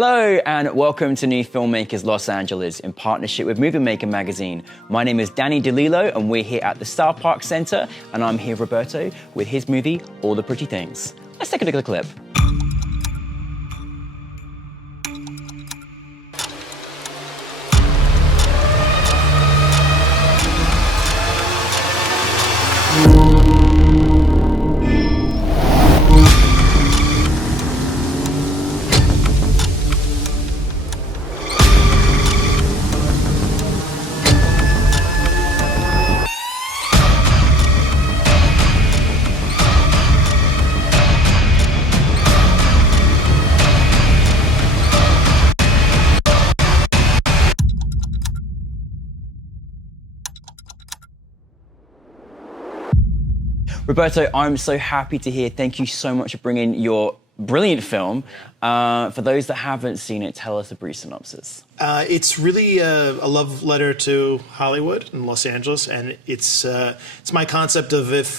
Hello and welcome to New Filmmakers Los Angeles in partnership with Movie Maker magazine. My name is Danny DeLillo and we're here at the Star Park Center and I'm here with Roberto with his movie, All the Pretty Things. Let's take a look at the clip. Roberto, I'm so happy to hear. Thank you so much for bringing your brilliant film. For those that haven't seen it, tell us a brief synopsis. It's really a love letter to Hollywood and Los Angeles, and it's my concept of if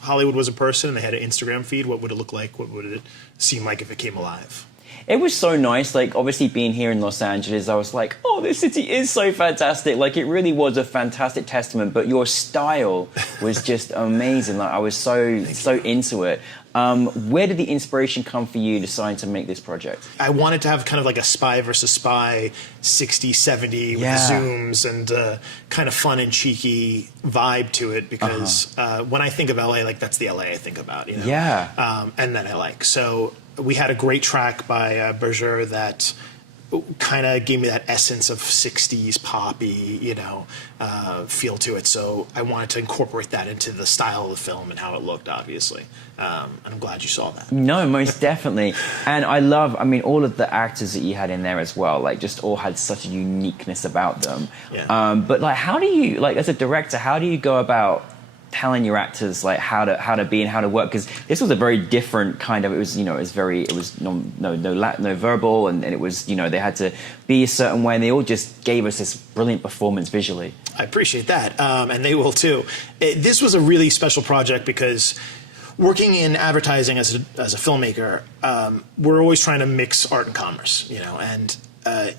Hollywood was a person and they had an Instagram feed, what would it look like? What would it seem like if it came alive? It was so nice, like obviously being here in Los Angeles, I was like, oh, this city is so fantastic. Like it really was a fantastic testament, but your style was just amazing. Like I was so into it. Where did the inspiration come for you deciding to make this project? I wanted to have kind of like a spy versus spy 60, 70 with zooms and kind of fun and cheeky vibe to it because when I think of LA, like that's the LA I think about, you know? Yeah. And that I like. So we had a great track by Berger that kind of gave me that essence of 60s poppy, feel to it. So I wanted to incorporate that into the style of the film and how it looked, obviously. And I'm glad you saw that. No, most definitely. And I love, all of the actors that you had in there as well, like just all had such a uniqueness about them. Yeah. But like, how do you, like as a director, how do you go about telling your actors like how to be and how to work, because this was a very different kind of, it was no verbal, and it was, they had to be a certain way, and they all just gave us this brilliant performance visually. I appreciate that, and they will too. This was a really special project because working in advertising as a filmmaker, we're always trying to mix art and commerce, and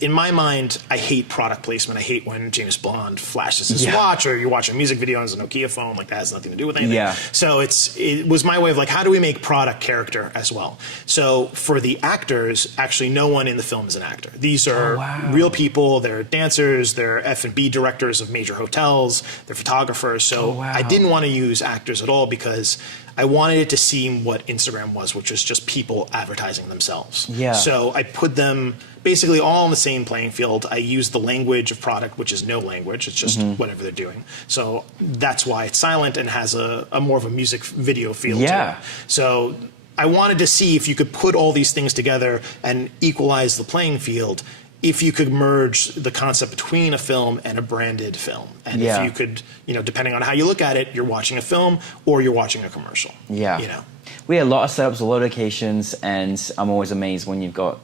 in my mind, I hate product placement. I hate when James Bond flashes his watch, or you watch a music video on a Nokia phone. Like that has nothing to do with anything. Yeah. So it was my way of like, how do we make product character as well? So for the actors, actually, no one in the film is an actor. These are real people. They're dancers. They're F&B directors of major hotels. They're photographers. So I didn't want to use actors at all because I wanted it to seem what Instagram was, which was just people advertising themselves. Yeah. So I put them basically all on the same playing field. I used the language of product, which is no language. It's just whatever they're doing. So that's why it's silent and has a more of a music video feel to it. So I wanted to see if you could put all these things together and equalize the playing field, if you could merge the concept between a film and a branded film. And if you could, depending on how you look at it, you're watching a film or you're watching a commercial. Yeah. We had a lot of setups, a lot of locations, and I'm always amazed when you've got,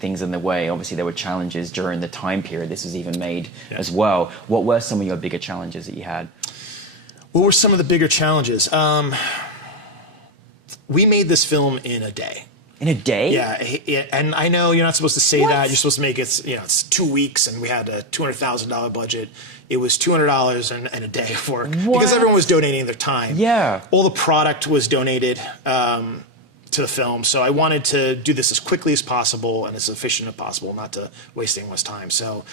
things in the way. Obviously, there were challenges during the time period this was even made as well. What were some of your bigger challenges that you had? What were some of the bigger challenges? We made this film in a day. In a day? Yeah, and I know you're not supposed to say that. You're supposed to make it, it's 2 weeks, and we had a $200,000 budget. It was $200 and a day of work because everyone was donating their time. Yeah. All the product was donated to the film, so I wanted to do this as quickly as possible and as efficient as possible, not to waste anyone's time. So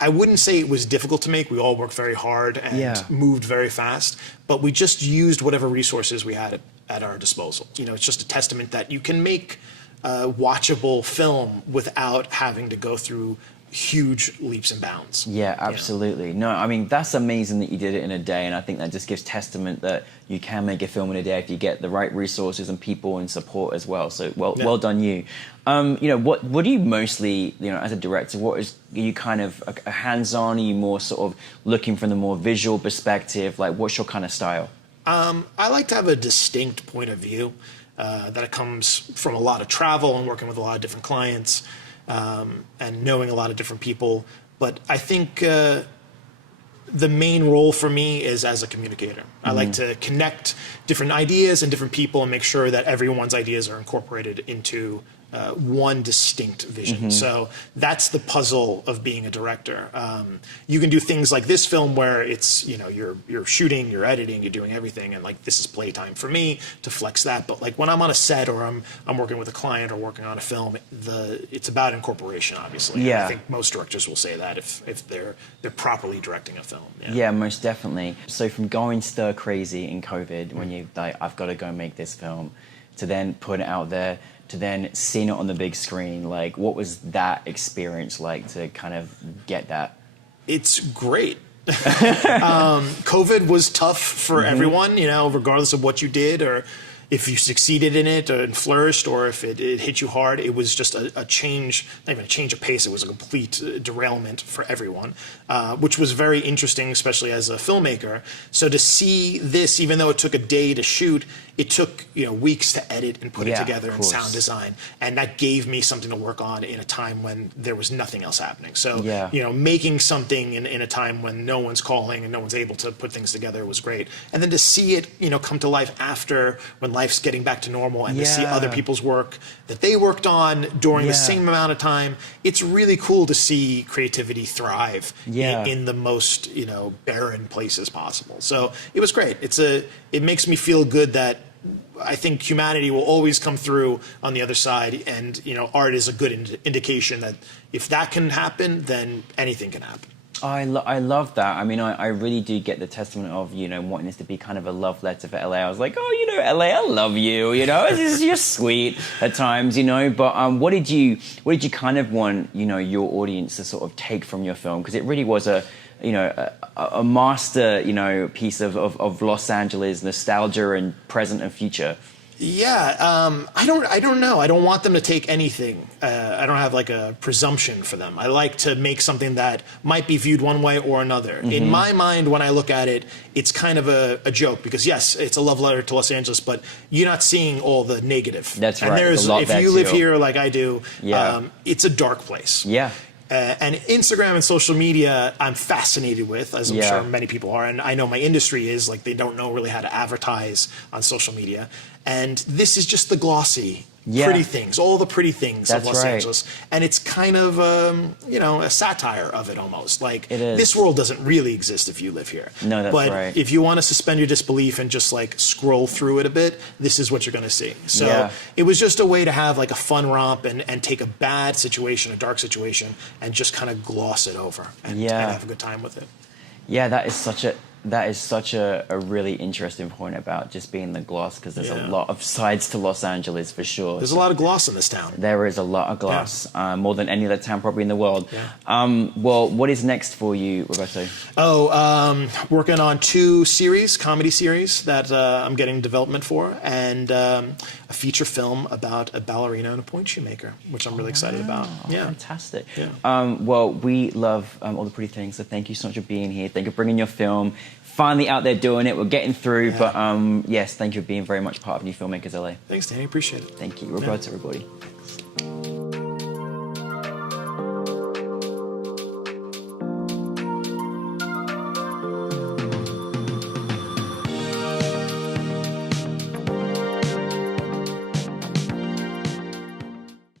I wouldn't say it was difficult to make. We all worked very hard and moved very fast, but we just used whatever resources we had at our disposal. It's just a testament that you can make a watchable film without having to go through huge leaps and bounds. Yeah, absolutely. No, that's amazing that you did it in a day, and I think that just gives testament that you can make a film in a day if you get the right resources and people and support as well. So well done you. What do you mostly, as a director, are you kind of a hands-on? Are you more sort of looking from the more visual perspective? Like, what's your kind of style? I like to have a distinct point of view that comes from a lot of travel and working with a lot of different clients and knowing a lot of different people. But I think the main role for me is as a communicator. I like to connect different ideas and different people and make sure that everyone's ideas are incorporated into one distinct vision. So that's the puzzle of being a director. You can do things like this film where it's, you know, you're shooting, you're editing, you're doing everything, and like this is playtime for me to flex that. But like when I'm on a set or I'm working with a client or working on a film, it's about incorporation, obviously. Yeah. And I think most directors will say that if they're properly directing a film. Yeah, most definitely. So from going stir crazy in COVID when you like, I've got to go make this film, to then put it out there, to then seeing it on the big screen, like what was that experience like to kind of get that? It's great. COVID was tough for everyone, you know, regardless of what you did or if you succeeded in it and flourished or if it hit you hard. It was just a change, not even a change of pace, it was a complete derailment for everyone, which was very interesting, especially as a filmmaker. So to see this, even though it took a day to shoot, it took, you know, weeks to edit and put it together and sound design. And that gave me something to work on in a time when there was nothing else happening. So, you know, making something in a time when no one's calling and no one's able to put things together was great. And then to see it, you know, come to life after when life's getting back to normal and to see other people's work that they worked on during the same amount of time, it's really cool to see creativity thrive in the most, you know, barren places possible. So it was great. It makes me feel good that I think humanity will always come through on the other side, and you know, art is a good indication that if that can happen, then anything can happen. I love that. I mean, I really do get the testament of, you know, wanting this to be kind of a love letter for LA. I was like, oh, you know, LA, I love you. You know, you're sweet at times, you know. But what did you kind of want, you know, your audience to sort of take from your film? Because it really was a master, you know, piece of Los Angeles nostalgia and present and future. Yeah, I don't know. I don't want them to take anything. I don't have like a presumption for them. I like to make something that might be viewed one way or another. In my mind, when I look at it, it's kind of a joke because yes, it's a love letter to Los Angeles, but you're not seeing all the negative. That's right. And there's a lot if you live here like I do, yeah. It's a dark place. Yeah. And Instagram and social media, I'm fascinated with, as I'm sure many people are. And I know my industry is, like, they don't know really how to advertise on social media. And this is just the glossy, pretty things, all the pretty things of Los Angeles. And it's kind of, you know, a satire of it almost. Like, this world doesn't really exist if you live here. No, that's right. But if you want to suspend your disbelief and just, like, scroll through it a bit, this is what you're going to see. So it was just a way to have, like, a fun romp and take a bad situation, a dark situation, and just kind of gloss it over and have a good time with it. Yeah, that is such a really interesting point about just being the gloss, because there's a lot of sides to Los Angeles for sure. There's a lot of gloss in this town. There is a lot of gloss, more than any other town probably in the world. Well, what is next for you, Roberto? Working on 2 comedy series that I'm getting development for, and a feature film about a ballerina and a point shoemaker, which I'm really excited about. Fantastic. Well, we love all the pretty things, so thank you so much for being here. Thank you for bringing your film. Finally out there doing it. We're getting through, but yes, thank you for being very much part of New Filmmakers LA. Thanks, Danny. Appreciate it. Thank you. Roberto, everybody. Thanks.